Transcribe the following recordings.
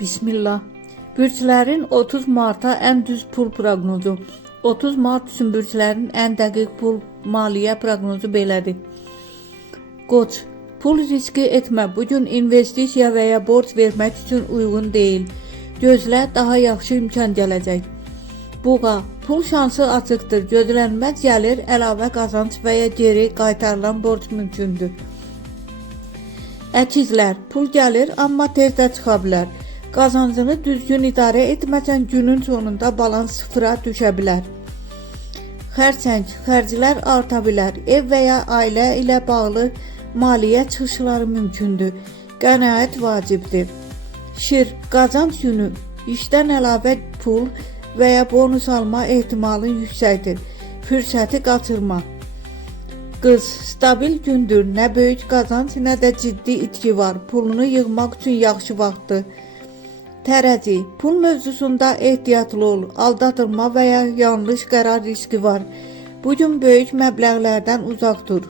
Bismillah. Bürclərin 30 Marta ən düz pul proqnozu. 30 Mart üçün bürclərin ən dəqiq pul maliyyə proqnozu belədir. Qoç, pul riski etmə. Bugün investisiya və ya borc vermək üçün uyğun deyil. Gözlə, daha yaxşı imkan gələcək. Buğa, pul şansı açıqdır. Gözlənməz gəlir, əlavə qazanc və ya geri qaytarılan borc mümkündür. Əkizlər, pul gəlir, amma tez də çıxa bilər. Qazancını düzgün idarə etməsən günün sonunda balans sıfıra düşə bilər. Xərçəng, xərclər arta bilər. Ev və ya ailə ilə bağlı maliyyə çıxışları mümkündür. Qənaət vacibdir. Şir, qazanc günü. İşdən əlavə pul və ya bonus alma ehtimalın yüksəkdir. Fürsəti qaçırma. Qız, stabil gündür. Nə böyük qazanc, nə də ciddi itki var. Pulunu yığmaq üçün yaxşı vaxtdır. Tərəzi, pul mövzusunda ehtiyatlı ol. Aldatılma və ya yanlış qərar riski var. Bugün böyük məbləğlərdən uzaq dur.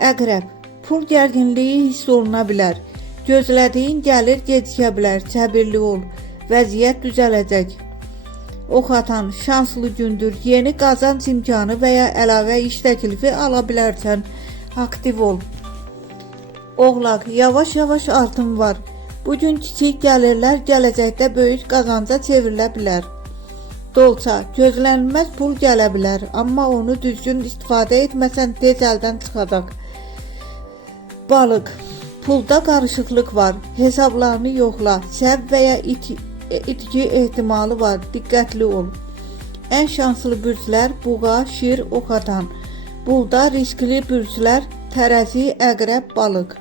Əqrəb, pul gərginliyi hiss oluna bilər. Gözlədiyin gəlir gecikə bilər. Səbirli ol. Vəziyyət düzələcək. Ox atan, şanslı gündür. Yeni qazanc imkanı və ya əlavə iş təklifi ala bilərsən. Aktiv ol. Oğlaq, yavaş-yavaş artım var. Bugün kiçik gəlirlər gələcəkdə böyük qazanca çevrilə bilər. Dolça, gözlənilməz pul gələ bilər, amma onu düzgün istifadə etməsən tez əldən çıxacaq. Balıq, pulda qarışıqlıq var. Hesablarını yoxla. Səhv və ya itki ehtimalı var. Diqqətli ol. Ən şanslı bürclər buğa, şir, ox atan. Bulda riskli bürclər tərəzi, əqrəb, balıq.